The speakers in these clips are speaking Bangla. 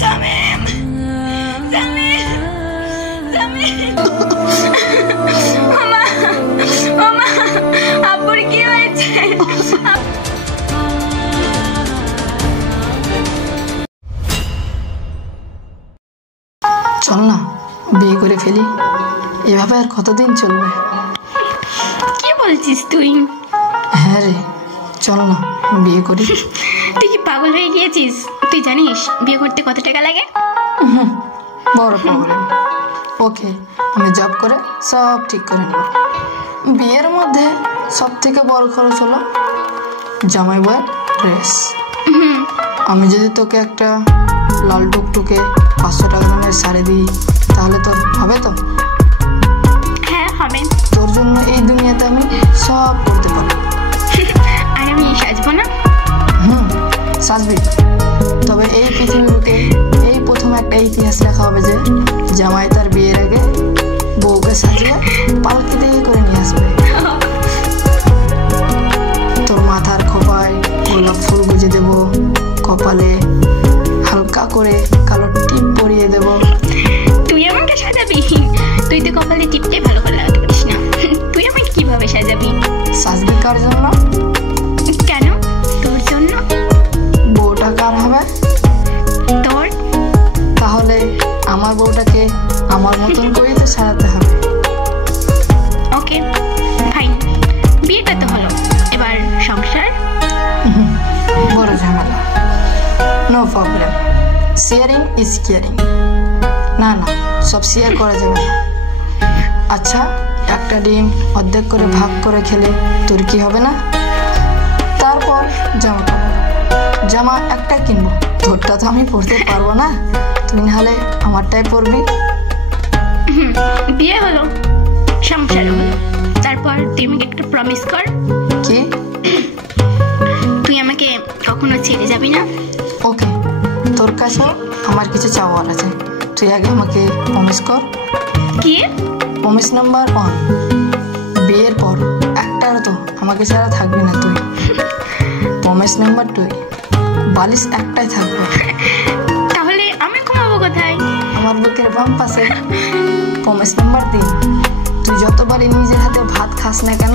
শামীম, শামীম, শামীম। ওমা, ওমা, আব্বুর কি হয়েছে? চল না বিয়ে করে ফেলি, এভাবে আর কতদিন চলবে? কি বলছিস তুই? হ্যাঁ রে, চল না বিয়ে করি। তুই কি পাগল হয়ে গিয়েছিস? তুই জানিস বিয়ে করতে কত টাকা লাগে? বড় প্রবলেম। ওকে, আমি জব করে সব ঠিক করে নেব। বিয়ের মধ্যে সব থেকে বড় খরচ হলো জামাই বউয়ের ড্রেস। আমি যদি তোকে একটা লাল টুকটুকে 500 টাকা দামের শাড়ি দিই, তাহলে তোর হবে তো? হ্যাঁ হবে। তোর জন্য এই দুনিয়াতে আমি সব করতে পারবো। আর আমি সাজবো না? সাজবি। তবে এই পৃথিবীতে এই প্রথম একটা ইতিহাস লেখা হবে যে জামাই তার বিয়ের আগে বউকে সাজিয়ে পালকি দিয়ে করে নিয়ে আসবে। তোর মাথার খোপায় গোলাপ ফুল গুজে দেব, কপালে হালকা করে কালো টিপ পরিয়ে দেব। তুই আমাকে সাজাবি? তুই তো কপালে টিপটাই ভালো করে লাগাতে পারিস না। তুই আমাকে কিভাবে সাজাবি? সাজবি কার জন্য? কেন? তোর জন্য। বউটা কার হবে? তোর। তাহলে আমার বউটাকে আমার মতন করেই তো সাজাতে হবে। ওকে ফাইন, বিয়েটা তো হলো, এবার সংসার। বড় ঝামেলা। No problem, sharing is caring. না না, সব শেয়ার করা যাবে না। আচ্ছা, একটা ডিম অর্ধেক করে ভাগ করে খেলে তোর কি হবে না? তারপর জামা কাপড়, জামা একটাই কিনবো, তোরটা তো আমি পরতে পারবো না, তুই নাহলে আমারটাই পরবি। বিয়ে হলো, সংসার হলো, তারপর তুই আমাকে একটা প্রমিস কর। কি? তুই আমাকে কখনো ছেড়ে যাবি না? ওকে, তোর কাছেও আমার কিছু চাওয়ার আছে, তুই আগে আমাকে প্রমিস কর। কি? প্রমিস নাম্বার 1, বিয়ের পর একটারও তো আমাকে ছাড়া থাকবি না তুই। প্রমিস নাম্বার 2, বালিশ একটাই থাকবে। তাহলে আমি ঘুমাবো কোথায়? আমার বুকের বাম পাশে। প্রমিস নাম্বার 3, তুই যতবারই নিজের হাতে ভাত খাস না কেন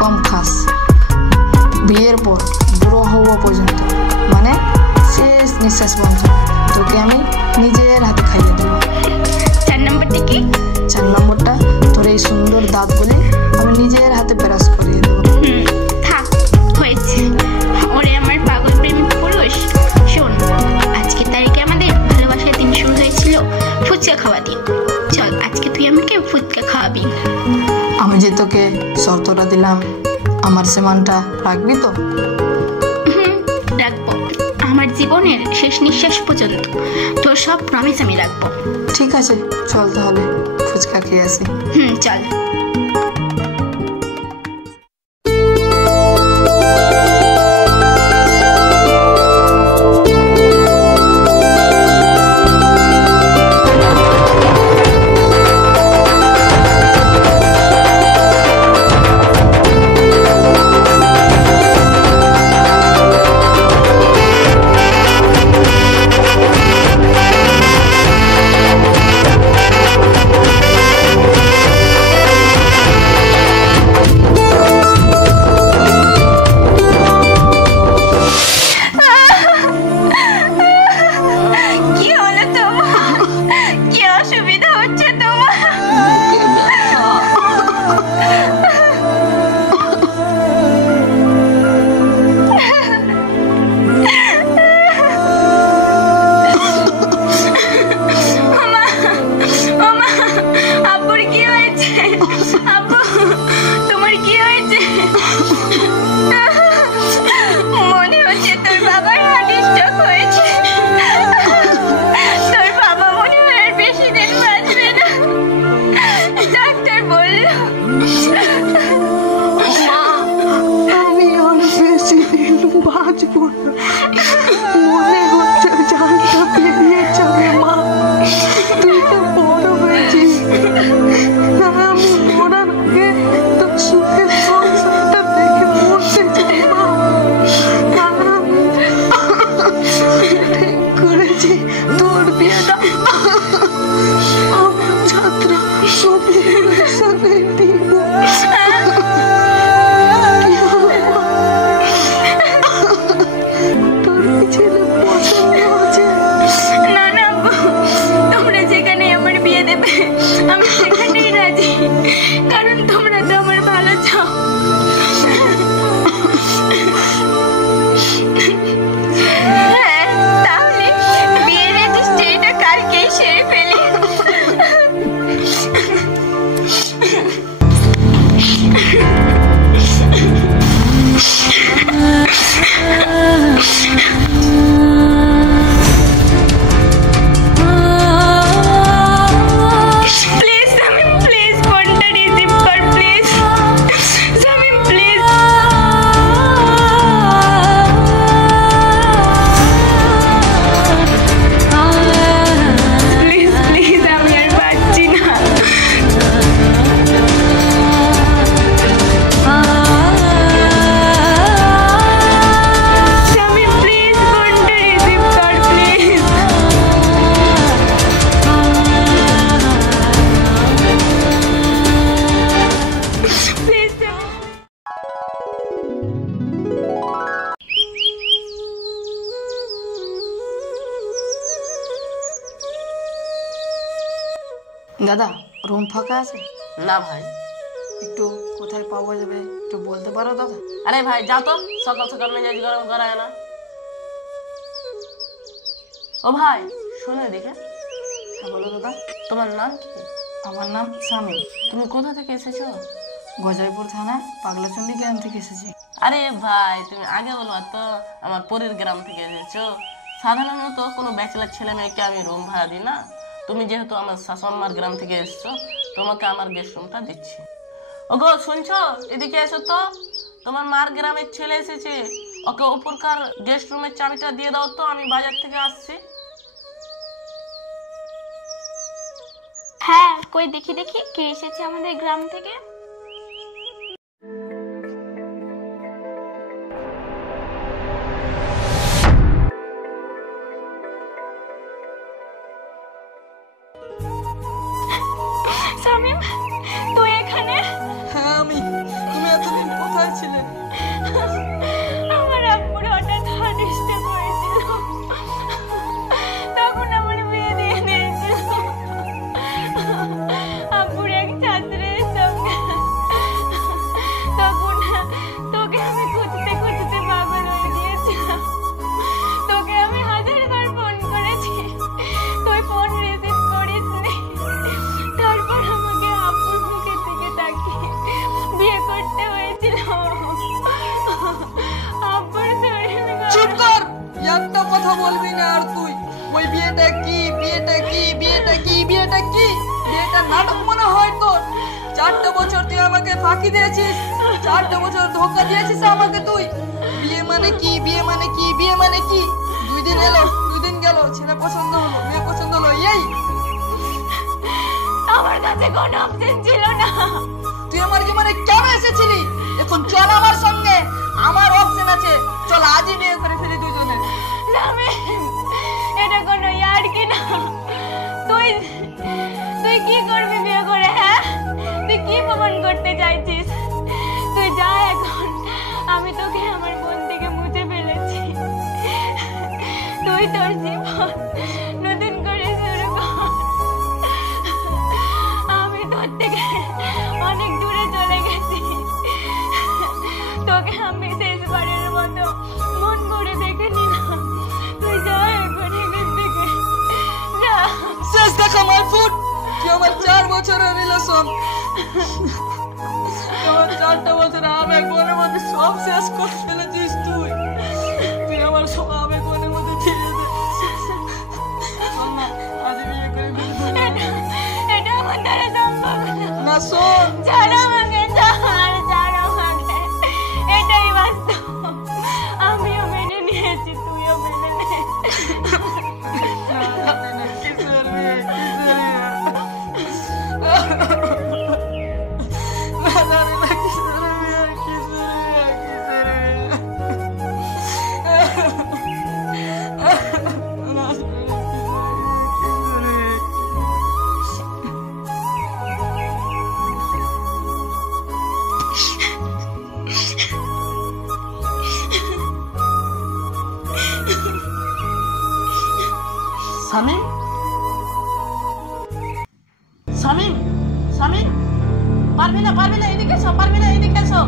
কম খাস। বিয়ের পর বুড়ো হওয়া পর্যন্ত, মানে শেষ নিঃশ্বাস বন্ধ, তোকে আমি নিজের হাতে খাইয়ে দেবো। 4 নম্বরটা কি? 4 নম্বরটা, তোর এই সুন্দর দাঁতগুলি আমি নিজের হাতে ব্রাশ করিয়ে দেবো। থাক, হয়েছে। ওরে আমার পাগল প্রেমিক পুরুষ, শোন, আজকের তারিখে আমাদের ভালোবাসার দিন শুরু হয়েছিল ফুচকা খাওয়া দিন। চল, আজকে তুই আমাকে ফুচকা খাওয়াবি। আমি যে তোকে শর্তটা দিলাম, আমার সে মানটা রাখবি তো? রাখবো, আমার জীবনের শেষ নিঃশ্বাস পর্যন্ত তোর সব প্রমিস আমি রাখবো। ঠিক আছে, চল তাহলে ফুচকা খেয়ে আসি। চল। দাদা রুম ফাঁকা আছে? না ভাই। একটু কোথায় পাওয়া যাবে একটু বলতে পারো দাদা? আরে ভাই যাও তো, সকাল সকাল মেজাজ গরম করায় না। ও ভাই শোনো এদিকে। হ্যাঁ বলো দাদা। তোমার নাম কি? আমার নাম স্বামী। তুমি কোথা থেকে এসেছো? গজাইপুর থানা পাগলাচন্ডী গ্রাম থেকে এসেছি। আরে ভাই তুমি আগে বলবা তো আমার পরের গ্রাম থেকে এসেছো। সাধারণত কোনো ব্যাচেলার ছেলে মেয়েকে আমি রুম ভাড়া দিই না। তুমি যেহেতু আমার শাশুড়িমার গ্রাম থেকে এসেছো, তোমাকে আমার গেস্ট রুমটা দিচ্ছি। ওগো শুনছো, এদিকে এসো তো। তোমার মার গ্রামের ছেলে এসেছে, ওকে উপরকার গেস্ট রুমের চাবিটা দিয়ে দাও তো, আমি বাজার থেকে আসছি। হ্যাঁ কই দেখি দেখি কে এসেছে আমাদের গ্রাম থেকে। শামিম তুই এখানে? হ্যাঁ আমি। তুমি এতদিন কোথায় ছিলে? আমার আব্বুর হঠাৎ হার্ট স্ট্রোক হয়েছিল, তখন আমার বিয়ে দিয়ে দিয়েছিল আব্বুর এক ছাত্রের সঙ্গে। তখন তোকে আমি খুঁজতে খুঁজতে পাগল হয়ে গিয়েছিলাম। তোকে আমি 1000বার ফোন করেছি, তুই ফোন রিসিভ করিসনি। তারপর আমাকে আব্বুর মুখের দিকে তাকিয়ে বিয়ে করতে হয়েছিল। আব্বুর শরীর চুপ কর, একটা কথা বলবি না আর তুই। ওই বিয়েটা কি, বিয়েটা কি, বিয়েটা কি, বিয়েটা কি? বিয়েটা নাটক মনে হয় তোর। 4টা বছর তুই আমাকে ফাঁকি দিয়েছিস, 4টা বছর ধোকা দিয়েছিস আমাকে তুই। বিয়ে মানে কি, বিয়ে মানে কি, বিয়ে মানে কি? 2 দিন এলো 2 দিন গেল, ছেলে পছন্দ হলো মেয়ে পছন্দ হলো, এই আমার কাছে কোনো অপশন ছিল না। তুই আমার জীবনে কেন এসেছিলি? এখন চল আমার সঙ্গে, আমার অপশন আছে। চল আজই বিয়ে করে ফেলি দুজনে। এটা কোনো ইয়ার্কি না। তুই তুই কি করবি বিয়ে করে? হ্যাঁ তুই কি প্রমাণ করতে চাইছিস? তুই যা এখন, আমি তোকে আমার মন থেকে মুছে ফেলেছি। তুই তোর জীবন নতুন করে শুরু কর। আমি তোর থেকে অনেক দূরে চলে গেছি। তোকে আমি শেষবারের মতো মন ভরে দেখে নিলাম। তুই যা এখন এখান থেকে যা। শেষ দেখা মাই ফুট। তুই আমার 4 বছরের রিলেশন, আমার 4টা বছর আবেগের মধ্যে সব শেষ করে ফেলেছিস তুই। তুই আমার সব আবেগের মধ্যে ফিরে দে। আজ বিয়ে করে ফেলি। এটা আমার দ্বারা সম্ভব না শোন, ছাড় আমাকে, ছাড় আমাকে। এটাই বাস্তব। আমিও মেনে নিয়েছি, তুইও মেনে নে। কিসের বিয়ে, কিসের বিয়ে? শামিম, শামিম, শামিম, পারবি না, পারবি না, এদিকে এসো, পারবি না, এদিকে এসো।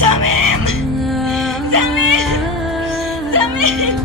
শামিম, শামিম, শামিম।